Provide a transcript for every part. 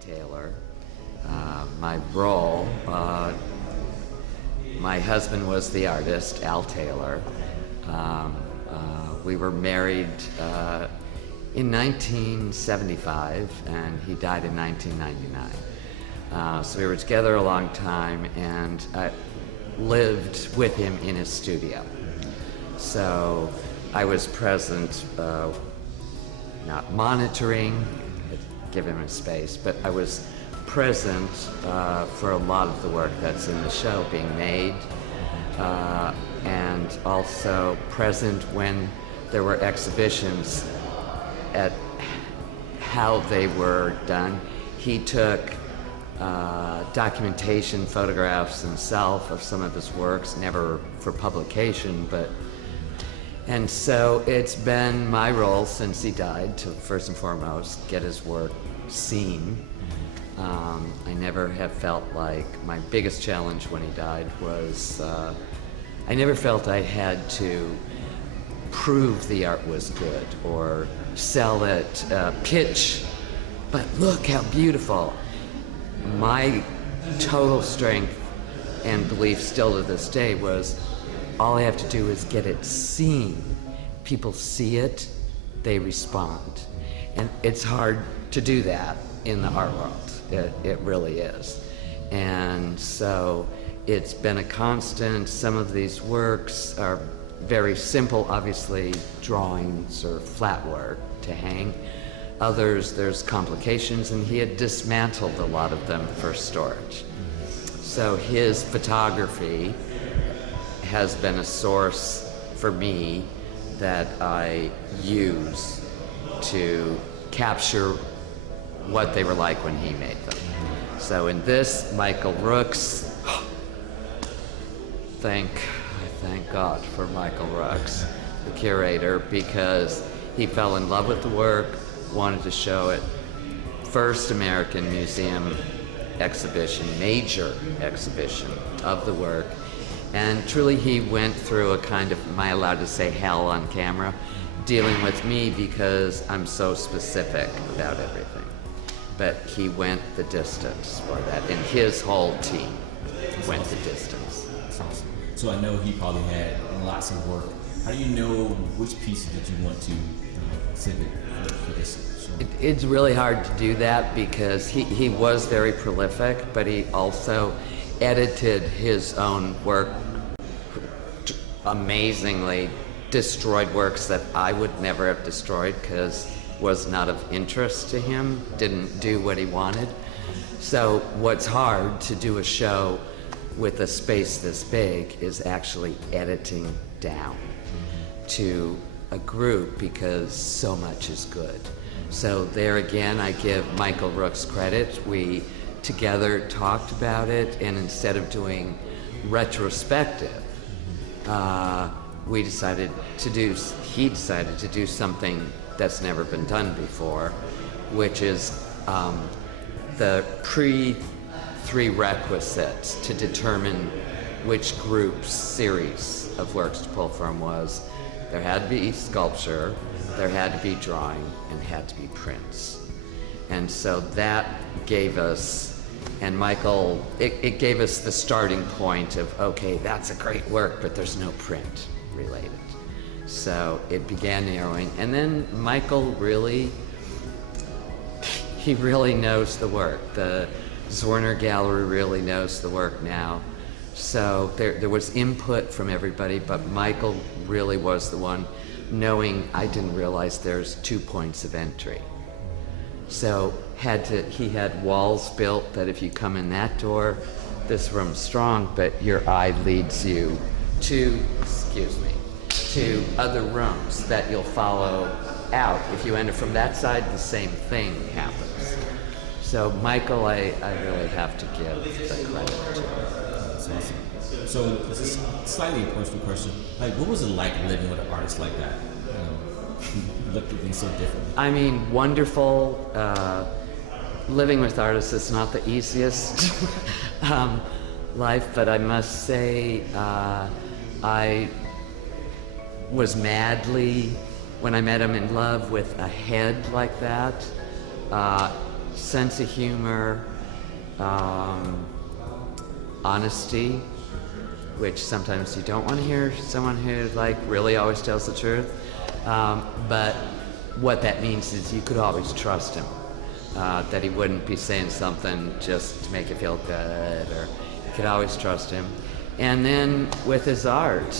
Taylor. My role, my husband was the artist, Al Taylor. We were married in 1975 and he died in 1999. So we were together a long time, and I lived with him in his studio. So I was present, not monitoring, give him a space, but I was present for a lot of the work that's in the show being made, and also present when there were exhibitions at how they were done. He took documentation, photographs himself of some of his works, never for publication, and so it's been my role since he died to first and foremost get his work seen. I never have felt like my biggest challenge when he died was I never felt I had to prove the art was good or sell it, pitch, but look how beautiful. My total strength and belief still to this day was all I have to do is get it seen. People see it, they respond. And it's hard to do that in the art world. It really is. And so it's been a constant. Some of these works are very simple, obviously drawings or flat work to hang. Others, there's complications, and he had dismantled a lot of them for storage. So his photography has been a source for me that I use to capture what they were like when he made them. So in this, Michael Rooks, thank God for Michael Rooks, the curator, because he fell in love with the work, wanted to show it. First American museum exhibition, major exhibition of the work. And truly he went through a kind of, am I allowed to say hell on camera, dealing with me because I'm so specific about everything. But he went the distance for that, and his whole team went the distance. That's awesome. So I know he probably had lots of work. How do you know which pieces that you want to exhibit for this show? It's really hard to do that because he was very prolific, but he also edited his own work, amazingly destroyed works that I would never have destroyed because was not of interest to him, didn't do what he wanted. So what's hard to do a show with a space this big is actually editing down to a group because so much is good. So there again, I give Michael Rooks credit. We together talked about it, and instead of doing retrospective, he decided to do something that's never been done before, which is the three requisites to determine which group's series of works to pull from was there had to be sculpture, there had to be drawing, and had to be prints. And so that gave us, and Michael, it gave us the starting point of, okay, that's a great work, but there's no print related. So it began narrowing, and then Michael really knows the work. The Zorner Gallery really knows the work now. So there was input from everybody, but Michael really was the one knowing I didn't realize there's 2 points of entry. So he had walls built that if you come in that door, this room's strong, but your eye leads you to other rooms that you'll follow out. If you enter from that side, the same thing happens. So Michael, I really have to give the credit to. That's awesome. So this is slightly a personal question. Like, what was it like living with an artist like that? Who looked at things so differently. I mean, wonderful. Living with artists is not the easiest life, but I must say I was madly, when I met him, in love with a head like that. Sense of humor, honesty, which sometimes you don't want to hear someone who like really always tells the truth. But what that means is you could always trust him, that he wouldn't be saying something just to make you feel good, or you could always trust him. And then with his art,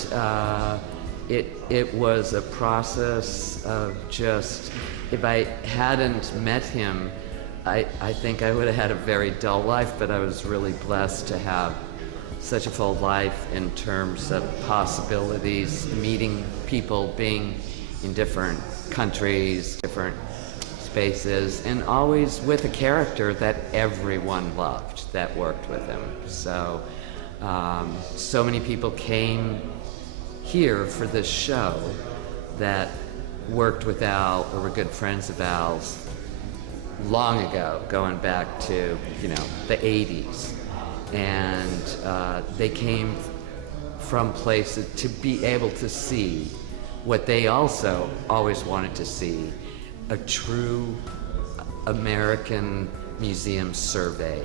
it was a process of just, if I hadn't met him, I think I would have had a very dull life, but I was really blessed to have such a full life in terms of possibilities, meeting people, being in different countries, different spaces, and always with a character that everyone loved that worked with him. So, so many people came here for this show that worked with Al or were good friends of Al's long ago, going back to, the 80s. And they came from places to be able to see what they also always wanted to see, a true American museum survey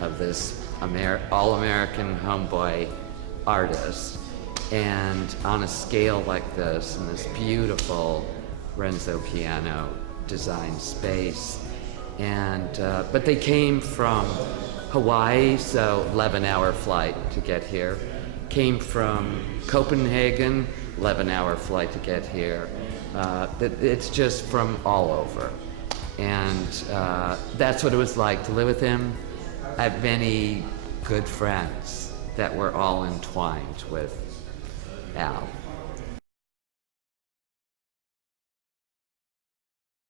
of this all-American homeboy artist. And on a scale like this, in this beautiful Renzo piano designed space. And but they came from Hawaii, so 11-hour flight to get here. Came from Copenhagen, 11-hour flight to get here. It's just from all over. And that's what it was like to live with him. I have many good friends that were all entwined with Al.